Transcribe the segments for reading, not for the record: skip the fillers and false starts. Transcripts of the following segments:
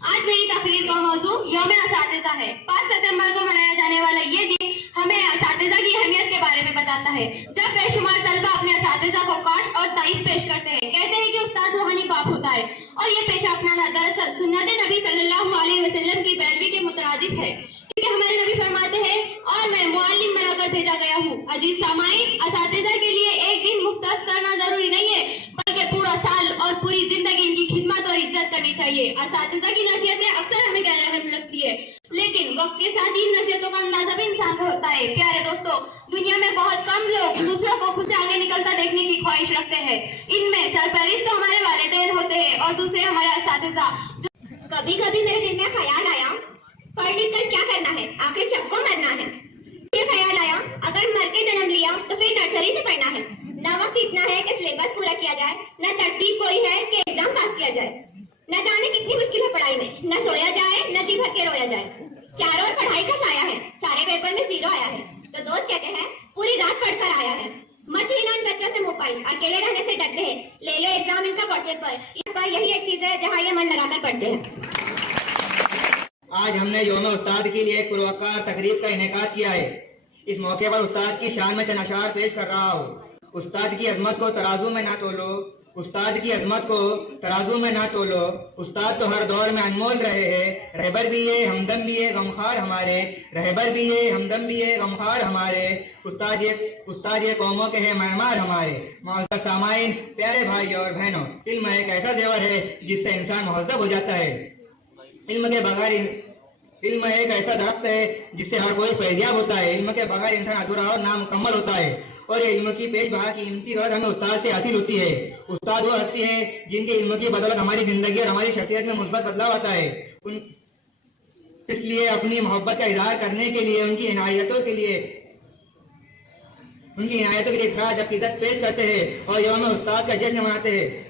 आज मेरी तकरीर का मौजू यौम असातिज़ा है। 5 सितंबर को मनाया जाने वाला ये दिन हमें असातिज़ा की अहमियत के बारे में बताता है। जब बेशुमार तलबा अपने असातिज़ा को काश और तारीफ पेश करते हैं, कहते हैं कि उस्ताद रूहानी बाप होता है और ये पेशा अपनाना दरअसल सुन्नत नबी सल्लल्लाहु अलैहि वसल्लम की पैरवी के मुतरादिफ है, क्योंकि हमारे नबी फरमाते हैं और मैं मुअल्लिम बनाकर भेजा गया हूँ। अजीज सामाईन, असातिज़ा के लिए एक दिन मुख्तस करना जरूरी नहीं है, बल्कि पूरा साल और पूरी जिंदगी इनकी खिदमत और इज्जत करनी चाहिए। असातिज़ा की नसीहतें अक्सर हमें गैर लगती है, लेकिन वक्त के साथ इन नसीहतों का अंदाजा भी इंसान को होता है। प्यारे दोस्तों, दुनिया में बहुत कम लोग दूसरों को खुद से आगे निकलता देखने की ख्वाहिश रखते हैं। इनमें सरपरस्त तो हमारे वालिदैन होते हैं और दूसरे हमारे असातिज़ा। कभी कभी मेरे दिल में ख्याल आया, पढ़ लिख कर क्या करना है, आखिर सबको मरना है। ये ख्याल आया, अगर मर के जन्म लिया तो फिर नर्सरी से पढ़ना है। न वक्त इतना है कि सिलेबस पूरा किया जाए, न तरतीब कोई है कि एग्जाम पास किया जाए। न जाने कितनी मुश्किल है पढ़ाई में, न सोया जाए न जी भर के रोया जाए। चारों ओर पढ़ाई का साया है, सारे पेपर में 0 आया है, तो दोस्त कहते हैं पूरी रात पढ़कर आया है। मत लेना उन बच्चों से मोबाइल, अकेले रहने से डरते हैं, ले लो एग्जाम इनका व्हाट्सएप पर। यही एक चीज है जहाँ ये मन लगाकर पढ़ते हैं। आज हमने यौम उस्ताद के लिए एक पुरवकार तकरीब का इनेकाद किया है। इस मौके पर उस्ताद की शान में चंद अशार पेश कर रहा हूँ। उस्ताद की अजमत को तराजू में ना तोलो, उस्ताद की अजमत को तराजू में ना तोलो। उस्ताद तो हर दौर में अनमोल रहे हैं, रहबर भी है हमदम भी है गमखार हमारे, रहबर भी है हमदम भी है गमखार हमारे। उस्ताद ये कौमों के है मेहमान हमारे। मुअज़्ज़ज़ सामाईन, प्यारे भाई और बहनों, इल्म एक ऐसा जेवर है जिससे इंसान मुहज़्ज़ब हो जाता है। इल्म के बगैर इल्म एक ऐसा दरख्त है जिससे हर कोई फैज़याब होता है। इल्म के बगैर इंसान अधूरा और नामुकम्मल होता है और ये इल्म की पेश बहा की कीमती दौलत हमें उस्ताद से हासिल होती है। उस्ताद वो हस्ती है जिनके इल्म की बदौलत हमारी जिंदगी और हमारी शख्सियत में मुस्बत बदलाव आता है। इसलिए अपनी मोहब्बत का इजहार करने के लिए उनकी इनायतों के लिए खराज अकीदत पेश करते हैं और यौम उस्ताद का जश्न मनाते हैं।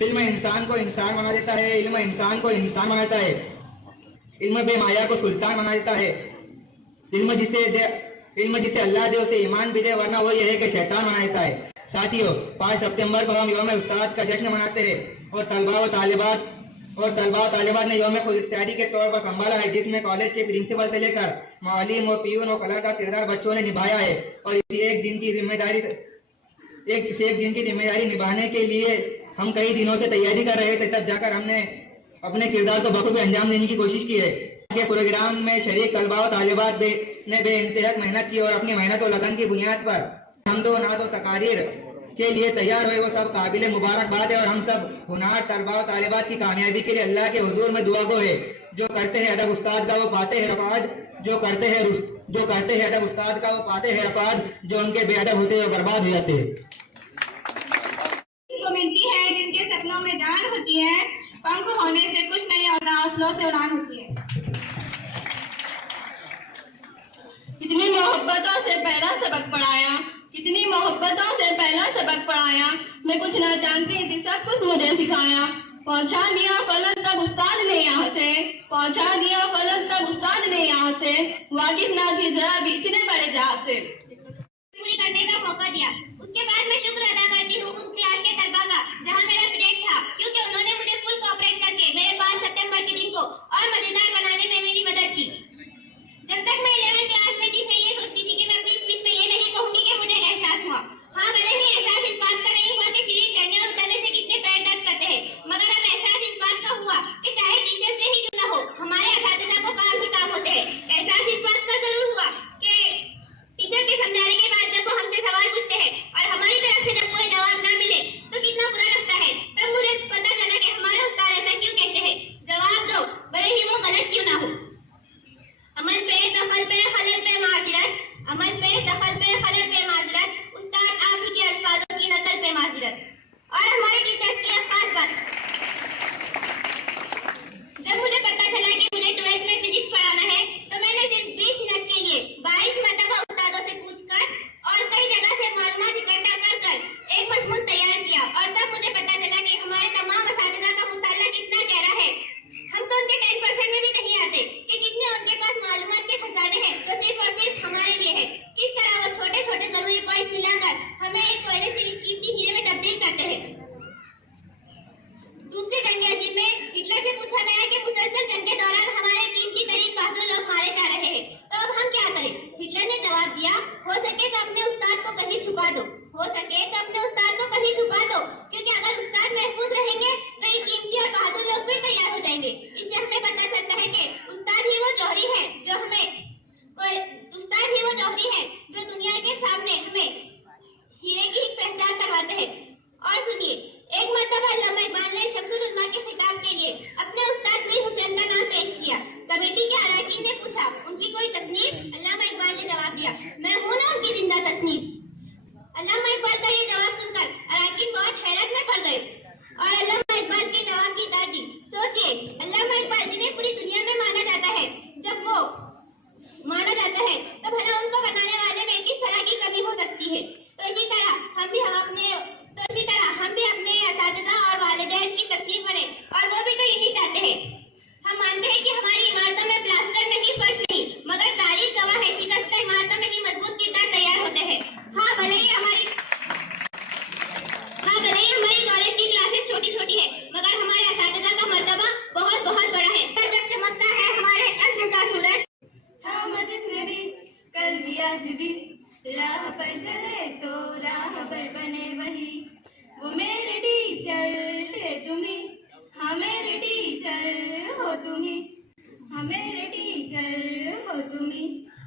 इल्म इंसान को इंसान बना देता है, इल्म इंसान को इंसान बनाता है, इल्म बेमाया को सुल्तान बना देता है। इल्म जिसे अल्लाह दे उसे ईमान भी दे, वरना वो ये है कि शैतान बना देता है। साथियों, 5 सितंबर को हम यौम उस्ताद का जश्न मनाते हैं और तलबा व तालिबात ने यौम खुद इख्तियारी के तौर पर संभाला है, जिसमें कॉलेज के प्रिंसिपल से लेकर मालिम और पीयून और कलर का किरदार बच्चों ने निभाया है। और इसी एक दिन की जिम्मेदारी निभाने के लिए हम कई दिनों से तैयारी कर रहे थे, तब जाकर हमने अपने किरदार को बखूबी अंजाम देने की कोशिश की है। के प्रोग्राम में शरीक तलबा और तालिबात ने बेइंतहा मेहनत की और अपनी मेहनत और लगन की बुनियाद पर हम दो नात और तकारीर के लिए तैयार हुए, वो सब काबिल मुबारकबाद है और हम सब हुनार तलबा और तालिबात की कामयाबी के लिए अल्लाह के हुजूर में दुआ गो है। जो करते हैं अदब उस्ताद का वो पाते हैं रफात, जो करते हैं अदब उस्ताद का वो पाते हैं रफात, जो उनके बेअदब होते हैं बर्बाद हो जाते हैं। मिलती है जिनके सपनों में जान होती है, पंख होने से कुछ नहीं होता, हौसलों से उड़ान होती है। कितनी मोहब्बतों से पहला सबक पढ़ाया, कितनी मोहब्बतों से पहला सबक पढ़ाया, मैं कुछ ना जानती थी सब कुछ मुझे सिखाया। पहुंचा दिया फलक तक उस्ताद ने यहाँ से, पहुंचा दिया फलक तक उस्ताद ने यहाँ से, वाकिफ ना थी जरा भी इतने बड़े जहाज से। पूरी करने का मौका दिया, उसके बाद मैं शुक्र अदा करती हूँ उस क्लास के तलबा का जहाँ मेरा पीरियड था, क्योंकि उन्होंने मुझे फुल कोऑपरेट करके मेरे 5 सितंबर के दिन को और मजेदार बनाने में मेरी मदद की। जब तक मैं 11th क्लास में थी, मैं ये सोचती थी कि मैं अपनी स्पीच में ये नहीं कहूंगी कि मुझे एहसास हुआ। हाँ, भले ही एहसास इस बात का नहीं हुआ कि सीढ़ी चढ़ने और उतरने से कितने पैर दर्द करते हैं, मगर अब एहसास इस बात का हुआ कि चाहे टीचर से ही क्यों न हो, हमारे असातिज़ा को काम ही काम होते हैं। एहसास इस बात का जरूर हुआ कि टीचर के समझाने के बाद जब वो हमसे सवाल पूछते हैं और हमारी तरफ से जब कोई जवाब न मिले तो कितना बुरा लगता है। तब मुझे पता चला कि हमारे उस्ताद ऐसा अल्लामा इकबाल जिन्हें पूरी दुनिया में माना जाता है, जब वो माना जाता है तो भला उनको बनाने वाले में किस तरह की कमी हो सकती है। तो इसी तरह हम भी अपने असातिज़ा और वालिदैन की तस्लीम बने, और वो भी तो यही चाहते हैं। हम मानते हैं कि हमारी इमारतों में प्लास्टर नहीं, फर्श नहीं, मगर तारीख गवाह है शिकस्त इमारतों में भी मजबूत किरदार तैयार होते हैं। हाँ भले ही हमारी कॉलेज की क्लासेस छोटी छोटी है, मगर हमारे असातिज़ा का मर्तबा बहुत बहुत बड़ा है। जब चमकता है हमारे अज़्म का सूरज, हम जिसने भी कल भी आज भी राह पर चले तो राह पर बने वही, वो मेरे टीचर थे तुम्ही, हाँ मेरे टीचर हो तुम्ही, हाँ मेरे टीचर हो तुम्ही।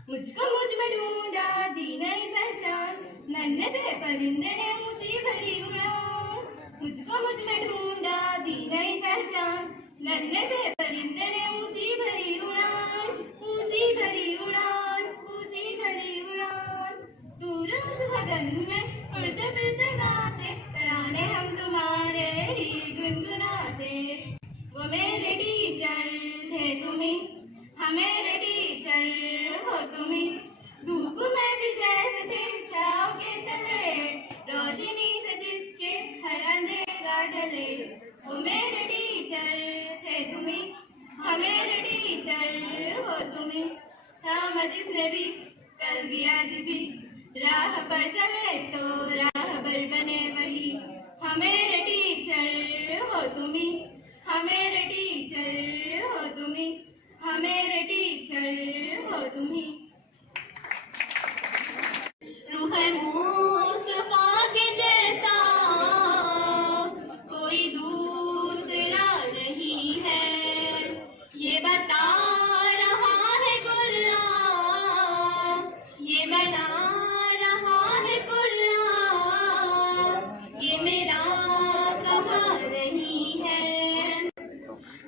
मुझको मुझ में ढूंढा दी नई पहचान, नन्हे से परिंदे ने ऊंची भरी उड़ान। मुझको मुझ में ढूंढा दी नई पहचान, नन्हे से परिंदे ने ऊंची भरी उड़ान, ऊंची भरी उड़ान, ऊंची भरी उड़ान। दूर गगन में उड़ते फिरते गाते, तराने हम तुम्हारे ही गुनगुनाते। वो मेरे टीचर थे तुम्ही, हाँ मेरे टीचर हो तुम्ही। धूप में भी जैसे थे छाँव के तले, रोशनी से जिसके हर अंधेरा डले। वो मेरे टीचर थे तुम्ही, हाँ मेरे टीचर हो तुम्ही। हम जिसने भी कल भी आज भी राह पर चले तो राह पर बने वही, हाँ मेरे टीचर हो तुम्ही, हाँ मेरे टीचर हो तुम्ही, हाँ मेरे टीचर हो तुम्ही। रूह मुस्तफा के जैसा कोई दूसरा नहीं है, ये बता रहा है कुरान, ये बता रहा है कुरान, ये मेरा कहा नहीं है।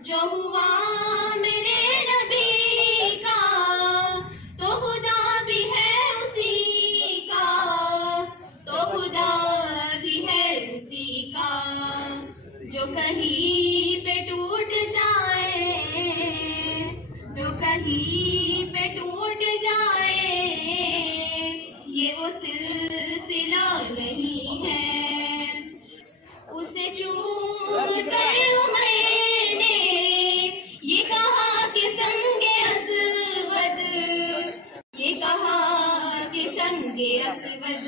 जो हुआ मेरे नबी का तो खुदा भी है उसी का, तो खुदा भी है उसी का। जो कहीं पे टूट जाए, जो कहीं पे टूट जाए, ये वो सिलसिला नहीं है। उसे चूम कर मैंने ये कहा कि संगे असवद, ये कहा कि संगे असवद।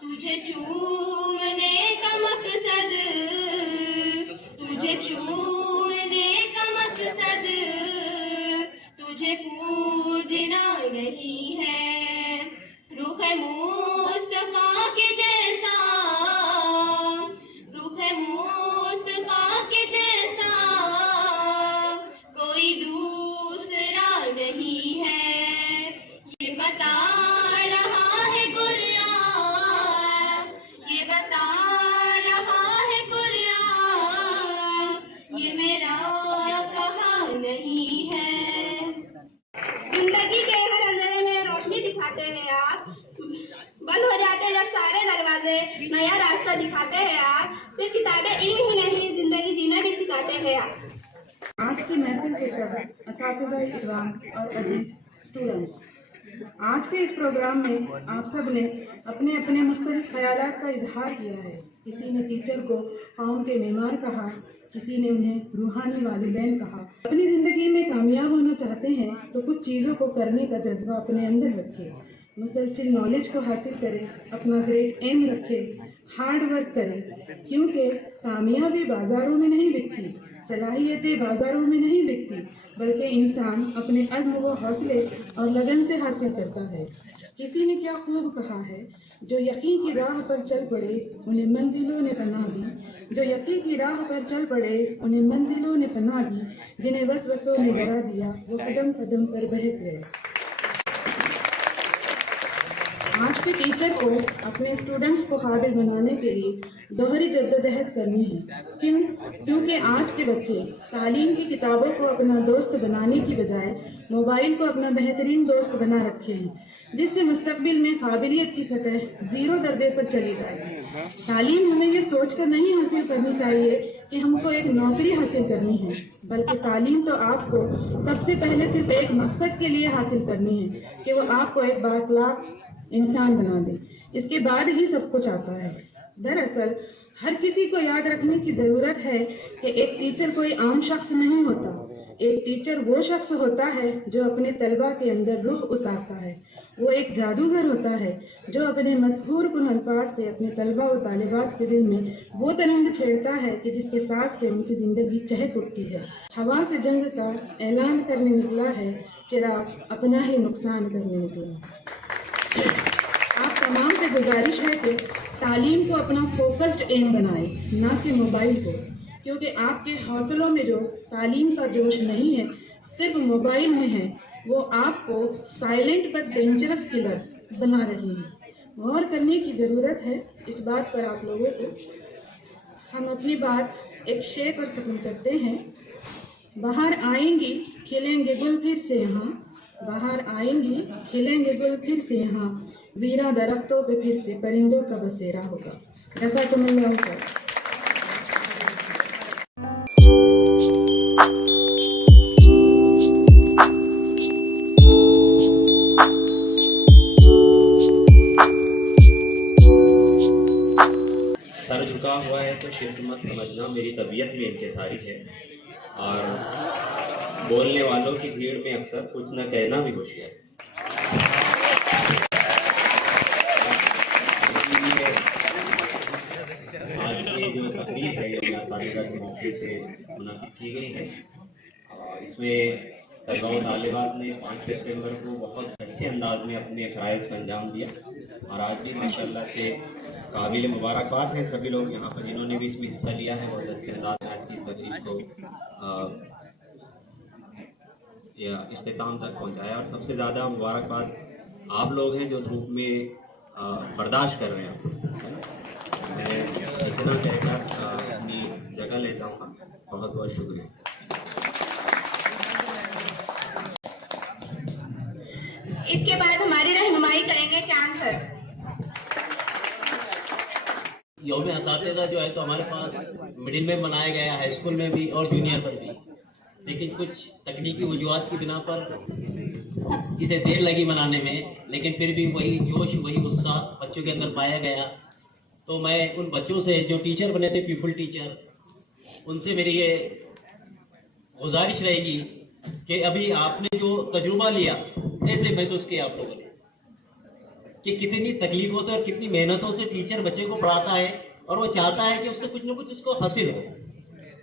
तुझे चूमने का मकसद, तुझे चूमने का मकसद, तुझे पूजना नहीं है। रुख मुस्तफा के जैसा, रुख मुस्तफा के जैसा कोई दूसरा नहीं है। ये बता रहा है कुरान, ये बता रहा है कुरान, ये मेरा कहा नहीं है। जिंदगी के हर अंधेरे में रोशनी दिखाते हैं आप, बंद हो जाते जब सारे दरवाजे, नया रास्ता दिखाते हैं आप। सिर्फ किताबें इल्म ही नहीं, जिंदगी जीना भी सिखाते हैं आप। आज की महफिल के सब असातिज़ा इकराम और अजीज स्टूडेंट्स, आज के इस प्रोग्राम में आप सब ने अपने अपने मुख्तलिफ ख्यालात का इजहार किया है। किसी ने टीचर को कौम के मेमार कहा, किसी ने उन्हें रूहानी वालिदैन कहा। अपनी ज़िंदगी में कामयाब होना चाहते हैं तो कुछ चीज़ों को करने का जज्बा अपने अंदर रखें, मुसलसल नॉलेज को हासिल करें, अपना ग्रेट एम रखें, हार्ड वर्क करें, क्योंकि कामयाबी बाज़ारों में नहीं बिकती, सलाहियतें बाज़ारों में नहीं बिकती, बल्कि इंसान अपने अज़्म व हौसले और लगन से हासिल करता है। किसी ने क्या खूब कहा है, जो यकीन की राह पर चल पड़े उन्हें मंजिलों ने पनाह दी, जो यकीन की राह पर चल पड़े उन्हें मंजिलों ने पनाह दी, जिन्हें वसवसों ने डरा दिया वो कदम कदम पर बहक गए। आज के टीचर को अपने स्टूडेंट्स को काबिल बनाने के लिए दोहरी जद्दोजहद करनी है। क्यों? क्योंकि आज के बच्चे तालीम की किताबों को अपना दोस्त बनाने की बजाय मोबाइल को अपना बेहतरीन दोस्त बना रखे हैं। जिससे मुस्तकबिल में काबिलियत की सतह 0 दर्जे पर चली जाए। तालीम हमें ये सोचकर नहीं हासिल करनी चाहिए कि हमको एक नौकरी हासिल करनी है, बल्कि तालीम तो आपको सबसे पहले सिर्फ एक मकसद के लिए हासिल करनी है कि वो आपको एक बाखलाक इंसान बना दे। इसके बाद ही सब कुछ आता है। दरअसल हर किसी को याद रखने की जरूरत है कि एक टीचर कोई आम शख्स नहीं होता। एक टीचर वो शख्स होता है जो अपने तलबा के अंदर रूह उतारता है। वो एक जादूगर होता है जो अपने मशहूर कुन अल्फाज से अपने तलबा और तालिबात के दिल में वो तरंग छेड़ता है कि जिसके साथ से उनकी जिंदगी चहक उठती है। हवा से जंग का ऐलान करने निकला है, चिराग अपना ही नुकसान करने निकला। आप तमाम से गुजारिश है कि तालीम को अपना फोकस्ड एम बनाए, ना कि मोबाइल को, क्योंकि आपके हौसलों में जो तालीम का जोश नहीं है, सिर्फ मोबाइल में है, वो आपको साइलेंट पर डेंजरस किलर बना रही है। गौर करने की ज़रूरत है इस बात पर आप लोगों को। हम अपनी बात एक शेर पर खत्म करते हैं। बाहर आएंगी खिलेंगे गुल फिर से यहाँ, बाहर आएंगी खिलेंगे गुल फिर से यहाँ, वीरा दरख्तों पे फिर से परिंदों का बसेरा होगा। ऐसा तो मिल रहा होगा। सर झुका हुआ है तो शिफ्ट मत समझना, मेरी तबीयत में इनकेसारी है और बोलने वालों की भीड़ में अक्सर कुछ न कहना भी होशियार है। इसलिए आज की जो तकरीर है ये तालिका के मौके से मुनाकिद की गई है। इसमें तलबा व तालिबात ने 5 सितंबर को बहुत अच्छे अंदाज में अपने फ़राइज़ का अंजाम दिया और आज भी माशाअल्लाह से काबिल मुबारकबाद है सभी लोग यहाँ पर जिन्होंने भी इसमें हिस्सा लिया है। बहुत अच्छे अंदाज में आज की तकरीर को इख्तिताम तक पहुँचाया और सबसे ज़्यादा मुबारकबाद आप लोग हैं जो धूप में बर्दाश्त कर रहे हैं। मैं इतना कहकर अपनी जगह लेता हूँ। बहुत बहुत शुक्रिया। इसके बाद हमारी रहनुमाई करेंगे चांद सर। यौम असातिज़ा जो है तो हमारे पास मिडिल में मनाया गया, हाई स्कूल में भी और जूनियर पर भी, लेकिन कुछ तकनीकी वजूहात की बिना पर इसे देर लगी मनाने में, लेकिन फिर भी वही जोश वही गुस्सा बच्चों के अंदर पाया गया। तो मैं उन बच्चों से जो टीचर बने थे, पीपल टीचर, उनसे मेरी ये गुजारिश रहेगी कि अभी आपने जो तजुर्बा लिया, ऐसे महसूस किया आप लोगों ने कि कितनी तकलीफों से और कितनी मेहनतों से टीचर बच्चे को पढ़ाता है और वो चाहता है कि उससे कुछ ना कुछ उसको हासिल हो,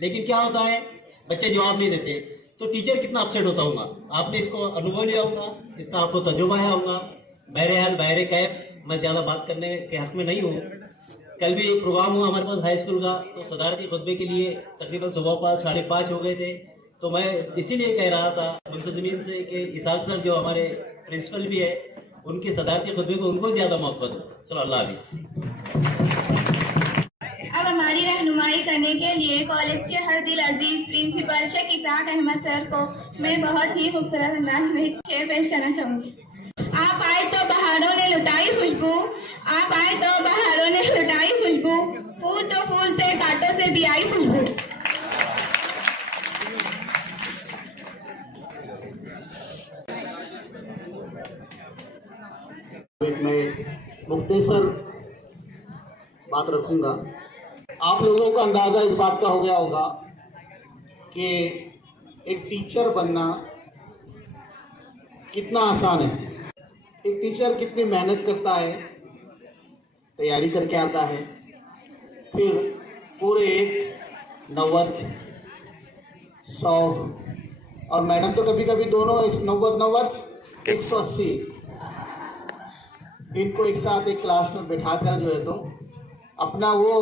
लेकिन क्या होता है बच्चे जवाब नहीं देते तो टीचर कितना अपसेट होता होगा। आपने इसको अनुभव लिया होगा, इसका आपको तजुर्बा है होगा। बहरहाल बहरे कैफ मैं ज़्यादा बात करने के हक में नहीं हूँ। कल भी एक प्रोग्राम हुआ हमारे पास हाई स्कूल का, तो सदारती खुतबे के लिए तकरीबन सुबह 5:30 हो गए थे। तो मैं इसीलिए कह रहा था मुंतज़मीन से कि इसाक सर जो हमारे प्रिंसिपल भी है, उनके सदारती खुतबे को उनको ज़्यादा मौका दो। चलो अल्लाह हाफ़िज़। अब हमारी रहनुमाई करने के लिए कॉलेज के हर दिल अजीज प्रिंसिपल शेख इसाक अहमद सर को मैं बहुत ही खूबसूरत अंदाज में शेर पेश करना चाहूँगी। आप आए तो बहारों ने लुटाई खुशबू, आप आए तो बहारों ने लुटाई खुशबू, फूल तो फूल से कांटों से भी आई खुशबू। मैं मुख्तसर बात रखूंगा। आप लोगों का अंदाज़ा इस बात का हो गया होगा कि एक टीचर बनना कितना आसान है। एक टीचर कितनी मेहनत करता है, तैयारी करके आता है, फिर पूरे 90, 100 और मैडम तो कभी कभी दोनों 90, 180 इनको एक साथ एक क्लास में बैठाकर जो है तो अपना वो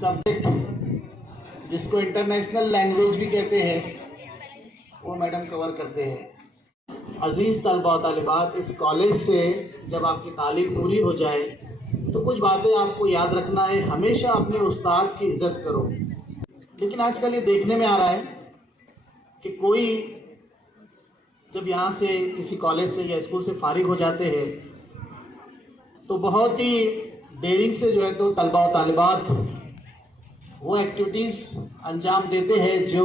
सब्जेक्ट जिसको इंटरनेशनल लैंग्वेज भी कहते हैं वो मैडम कवर करते हैं। अजीज़ तलबा और तालिबात, इस कॉलेज से जब आपकी तालीम पूरी हो जाए तो कुछ बातें आपको याद रखना है। हमेशा अपने उस्ताद की इज्जत करो। लेकिन आजकल ये देखने में आ रहा है कि कोई जब यहाँ से किसी कॉलेज से या स्कूल से फारिग हो जाते हैं तो बहुत ही डेयरिंग से जो है तो तलबा और तालिबात वो एक्टिविटीज़ अंजाम देते हैं जो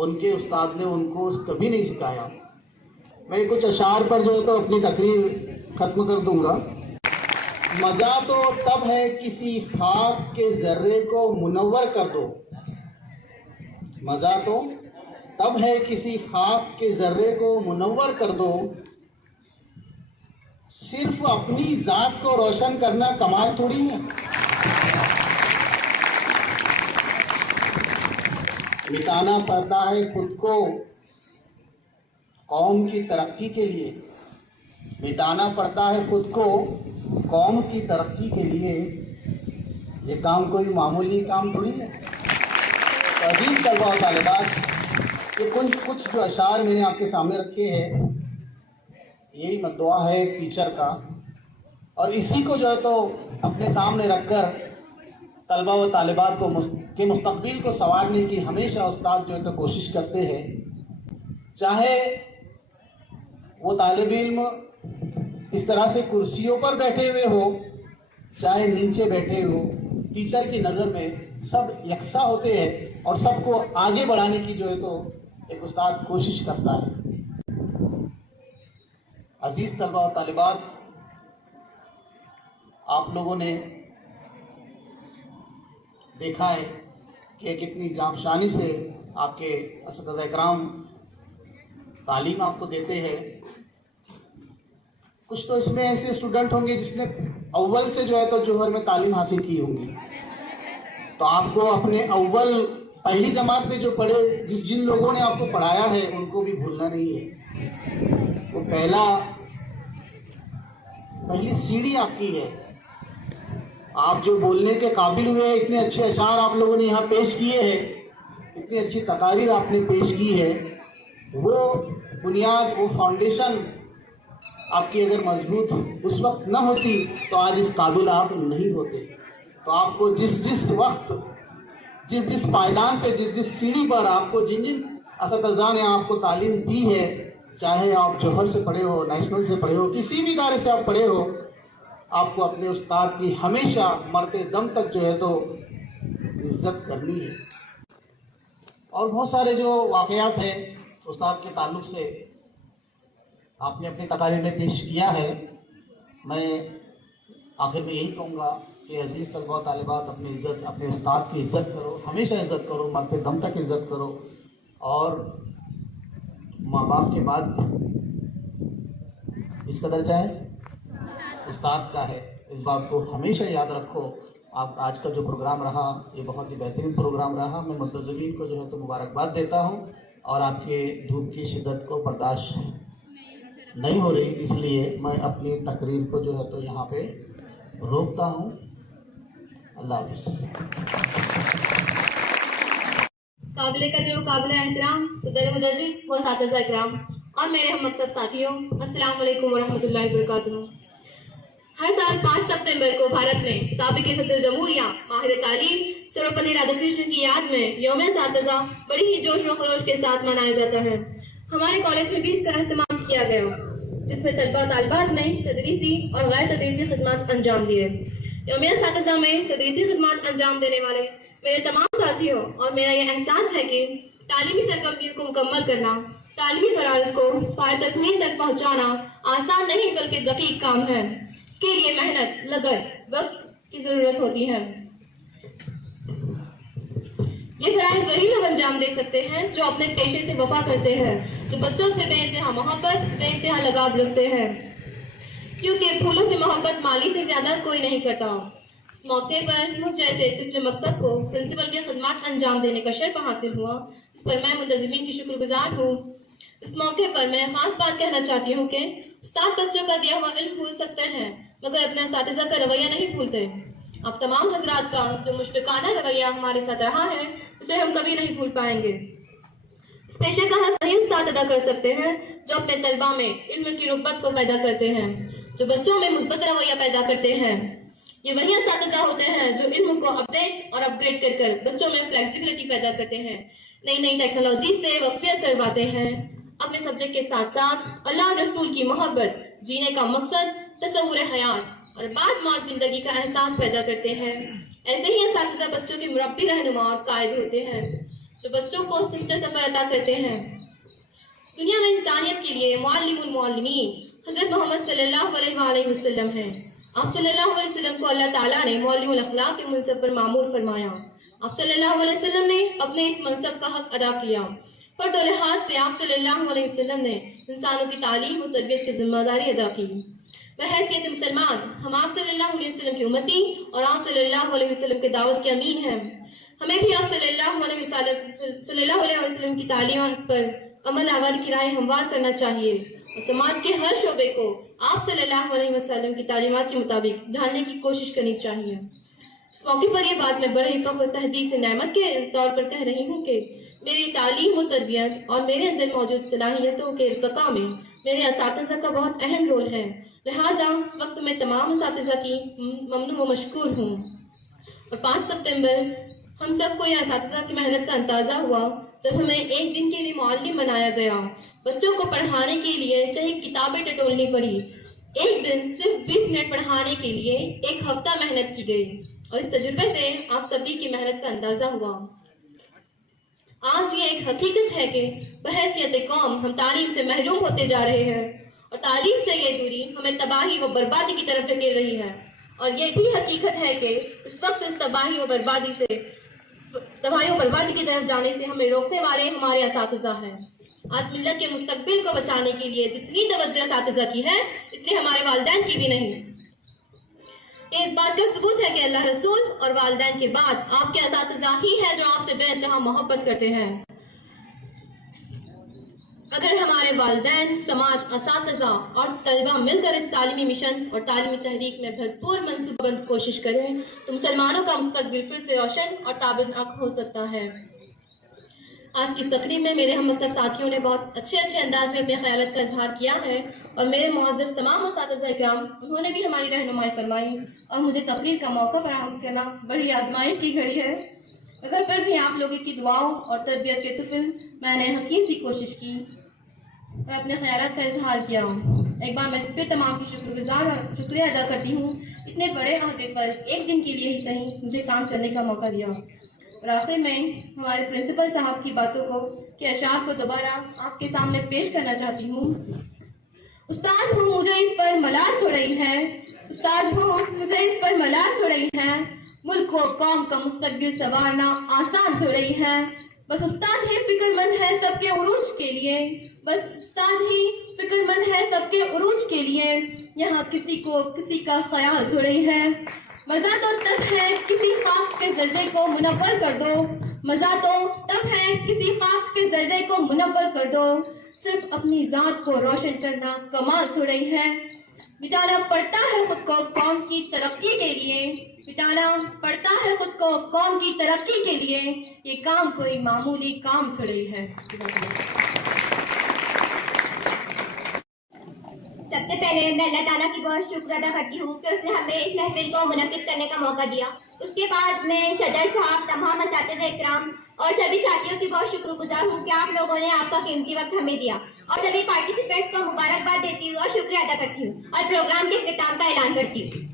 उनके उस्ताद ने उनको कभी नहीं सिखाया। मैं कुछ अशार पर जो है तो अपनी तकरीर ख़त्म कर दूंगा। मज़ा तो तब है किसी खाक के ज़र्रे को मुनव्वर कर दो, मज़ा तो तब है किसी खाक के ज़र्रे को मुनव्वर कर दो, सिर्फ अपनी ज़ात को रोशन करना कमाल थोड़ी है। मिटाना पड़ता है खुद को कौम की तरक्की के लिए, मिटाना पड़ता है खुद को कौम की तरक्की के लिए। ये काम कोई मामूली काम थोड़ी है। तो अजीज तलबा और तालिबात, ये कुछ जो अशार मैंने आपके सामने रखे हैं, यही मद्दुआ है एक टीचर का, और इसी को जो है तो अपने सामने रखकर तलबा व तालिबात को के मुस्तकबिल को संवारने की हमेशा उस्ताद जो है तो कोशिश करते हैं। चाहे वो तालिब इल्म इस तरह से कुर्सियों पर बैठे हुए हो, चाहे नीचे बैठे हो, टीचर की नज़र में सब यकसा होते हैं और सबको आगे बढ़ाने की जो है तो एक उस्ताद कोशिश करता है। अजीज तलबा और तालिबात, आप लोगों ने देखा है कि कितनी जांबशानी से आपके असतिज़ा इकराम तालीम आपको देते हैं। कुछ तो इसमें ऐसे स्टूडेंट होंगे जिसने अव्वल से जो है तो जोहर में तालीम हासिल की होंगी, तो आपको अपने अव्वल पहली जमात में जो पढ़े जिन लोगों ने आपको पढ़ाया है उनको भी भूलना नहीं है। वो पहली सीढ़ी आपकी है। आप जो बोलने के काबिल हुए, इतने अच्छे अशार आप लोगों ने यहाँ पेश किए हैं, इतनी अच्छी तकारीर आपने पेश की है, वो बुनियाद, वो फाउंडेशन आपकी अगर मजबूत उस वक्त न होती तो आज इस काबिल आप नहीं होते। तो आपको जिस वक्त जिस पायदान पे, जिस सीढ़ी पर आपको जिन असतिज़ा ने आपको तालीम दी है, चाहे आप जौहर से पढ़े हो, नेशनल से पढ़े हो, किसी भी इदारे से आप पढ़े हो, आपको अपने उस्ताद की हमेशा मरते दम तक जो है तो इज्जत करनी है। और बहुत सारे जो वाक़यात हैं उस्ताद के ताल्लुक़ से आपने अपनी तकारीर में पेश किया है। मैं आखिर में यही कहूँगा कि अजीज़ तलबा व तालिबात, अपने उस्ताद की इज़्ज़त करो, हमेशा इज़्ज़त करो, मरते दम तक इज़्ज़त करो। और माँ बाप के बाद इसका दर्जा है उस्ताद का है, इस बात को हमेशा याद रखो। आप आज का जो प्रोग्राम रहा ये बहुत ही बेहतरीन प्रोग्राम रहा। मैं मुंतज़िमीन को जो है तो मुबारकबाद देता हूँ, और आपके धूप की शिद्दत को बर्दाश्त नहीं हो रही, इसलिए मैं अपनी तकरीर को जो है तो यहाँ पे रोकता हूँ। अल्लाह हाफ़िज़। काबिल कदर काबिल एहतराम सदर मुदर्रिस व साथिज़ा इकराम और मेरे हम मकतब साथियों, अस्सलाम वालेकुम वरहमतुल्लाहि वबरकातुहू। हर साल 5 सितंबर को भारत में साबिक़ सदर जमहूरिया माहिर तालीम सर्वपल्ली राधाकृष्णन की याद में यौम साथिज़ा बड़ी ही जोश व खरोश के साथ मनाया जाता है। हमारे कॉलेज में भी इसका अहतमाम किया गया, जिसमें तलबा तालिबात ने तदरीसी और गैर तदरीसी खिदमत अंजाम दिए। यौम साथिज़ा में तदरीसी खिदमत अंजाम देने वाले मेरे तमाम साथियों और मेरा यह एहसास है कि तालीमी सरगर्मियों को मुकम्मल करना, तालीमी फराइज़ को पाए तकमील तक पहुँचाना आसान नहीं बल्कि दकीक काम है। इसके लिए मेहनत, लगन, वक्त की जरूरत होती है। ये फराइज़ वही लोग अंजाम दे सकते हैं जो अपने पेशे से वफा करते हैं, जो बच्चों से बेइंतहा मोहब्बत, बेइंतहा लगाव रखते हैं, क्योंकि फूलों से मोहब्बत माली से ज्यादा कोई नहीं करता। इस मौके पर मुझ जैसे तिफ्ल मकतब को प्रिंसिपल की खिदमत अंजाम देने का शर्फ हासिल हुआ, इस पर मैं मुंतज़िमीन की शुक्रगुजार हूँ। इस मौके पर मैं खास बात कहना चाहती हूँ कि उस्ताद बच्चों का दिया हुआ इल्म भूल सकते हैं, मगर अपने असातिज़ा का रवैया नहीं भूलते। आप तमाम हजरात का जो मुश्फिकाना रवैया हमारे साथ रहा है, उसे हम कभी नहीं भूल पाएंगे। इस पेशे का हक वही उस्ताद अदा कर सकते हैं जो अपने तलबा में इल्म की रुग़बत को पैदा करते हैं, जो बच्चों में मुस्बत रवैया पैदा करते हैं। ये वही असातिज़ा होते हैं जो इल्म को अपडेट और अपग्रेड कर बच्चों में फ्लेक्सिबिलिटी पैदा करते हैं, नई नई टेक्नोलॉजी से वाक़िफ़ियत करवाते हैं, अपने सब्जेक्ट के साथ साथ अल्लाह और रसूल की मोहब्बत, जीने का मकसद, तसव्वुर हयात और बाद मौत जिंदगी का एहसास पैदा करते हैं। ऐसे ही असातिज़ा बच्चों के मुरब्बी, रहनुमा और कायद होते हैं जो बच्चों को सच्चा सफर अता करते हैं। दुनिया में इंसानियत के लिए मुअल्लिमुल मुअल्लिमीन हज़रत मोहम्मद सल्लल्लाहु अलैहि वसल्लम हैं। आप सल्लल्लाहु अलैहि वसल्लम को अल्लाह ताला ने मुअल्लिमुल अखलाक के मनसब पर मामूर फरमाया। आप सल्लल्लाहु अलैहि वसल्लम ने अपने इस मनसब का हक अदा किया। फर्द और लिहाज से आप सल्लल्लाहु अलैहि वसल्लम ने इंसानों की तालीम और तरबियत की जिम्मेदारी अदा की। बहैसियत मुसलमान हम आप सल्लल्लाहु अलैहि वसल्लम की उम्मती और आप सल्लल्लाहु अलैहि वसल्लम के दावत के अमीन हैं। हमें भी आप सल्लल्लाहु अलैहि वसल्लम की तालीमात पर अमल आवर की राह हमवार करना चाहिए और समाज के हर शोबे को आप सल्लल्लाहु अलैहि वसल्लम की तालीमात के मुताबिक ढालने की कोशिश करनी चाहिए। इस मौके पर यह बात मैं बड़े फख्र और तहदीस नेमत के तौर पर कह रही हूँ कि मेरी तालीम और तरबियत और मेरे अंदर मौजूद सलाहियतों के इर्तिका में मेरे असातिज़ा का बहुत अहम रोल है। लिहाजा इस वक्त मैं तमाम असातिज़ा की ममनून व मशकूर हूँ। और 5 सितंबर हम सबको यह असातिज़ा की मेहनत का अंदाजा हुआ जब हमें एक दिन के लिए मुअल्लिम बनाया गया। बच्चों को पढ़ाने के लिए कई किताबें टटोलनी पड़ी। एक दिन सिर्फ 20 मिनट पढ़ाने के लिए 1 हफ्ता मेहनत की गई और इस तजुर्बे से आप सभी की मेहनत का अंदाजा हुआ। आज ये एक हकीकत है कि बहैसियत कौम हम तालीम से महरूम होते जा रहे हैं और तालीम से ये दूरी हमें तबाही व बर्बादी की तरफ ढकेल रही है। और ये भी हकीकत है कि इस वक्त इस तबाही और बर्बादी की तरफ जाने से हमें रोकने वाले हमारे असातिज़ा हैं। आज मिल्लत के मुस्तकबिल को बचाने के लिए जितनी तवज्जो असातिज़ा की है इतनी हमारे वालिदैन की भी नहीं। ये इस बात का सबूत है कि अल्लाह रसूल और वालिदैन के बाद आपके असातिज़ा ही है जो आपसे बेइंतहा मोहब्बत करते हैं। अगर हमारे वालिदैन, समाज, असातिज़ा और तलबा मिलकर इस तालीमी मिशन और तालीमी तहरीक में भरपूर मनसूबाबंद कोशिश करें तो मुसलमानों का मुस्तकबिल फिर से रोशन और ताबिनाक हो सकता है। आज की तकरीब में मेरे हमसफ़र साथियों ने बहुत अच्छे अंदाज में अपने ख्यालात का इजहार किया है और मेरे मुअज़्ज़ज़ तमाम असातिज़ा किराम उन्होंने भी हमारी रहनुमाई फरमाई और मुझे तकरीर का मौका फराहम करना बड़ी आजमाइश की घड़ी है। अगर फिर भी आप लोगों की दुआओं और तरबियत के तुफिल मैंने हकीम सी कोशिश की और अपने ख्यालात का इजहार किया। एक बार मैं फिर तमाम की शुक्रिया अदा करती हूँ इतने बड़े अहदे पर एक दिन के लिए ही सही मुझे काम करने का मौका दिया। और आखिर में हमारे प्रिंसिपल साहब की बातों को के अशार को दोबारा आपके सामने पेश करना चाहती हूँ। उस्ताद हूँ मुझे इस पर मलाल हो रही है, उस्ताद हूँ मुझे इस पर मलाल हो रही है, मुल्क व कौम का मुस्तकबिल संवारना आसान हो रही है। बस उस्ताद ही फिक्रमंद है सबके उरूज के लिए, बस उस्ताद ही फिक्रमंद है सबके उरूज के लिए। यहाँ किसी को किसी का ख्याल हो रही है। मजा तो तब है किसी खास के जर्रे को मुनव्वर कर दो, मजा तो तब है किसी खास के जर्रे को मुनव्वर कर दो। सिर्फ अपनी जात को रोशन करना कमाल हो रही है। बिताना पड़ता है खुद को कौम की तरक्की के लिए, बिताना पड़ता है खुद को कौम की तरक्की के लिए। ये काम कोई मामूली काम थोड़ी है। सबसे पहले मैं अल्लाह ताला की बहुत शुक्र अदा करती हूँ कि उसने हमें इस महफिल को मुनक्किद करने का मौका दिया। उसके बाद मैं सदर साहब, तमाम असातिज़ा इकराम और सभी साथियों की बहुत शुक्रगुजार हूँ कि आप लोगों ने आपका कीमती वक्त हमें दिया और सभी पार्टिसिपेंट्स को मुबारकबाद देती हूँ और शुक्रिया अदा करती हूँ और प्रोग्राम के इख्तिताम का ऐलान करती हूँ।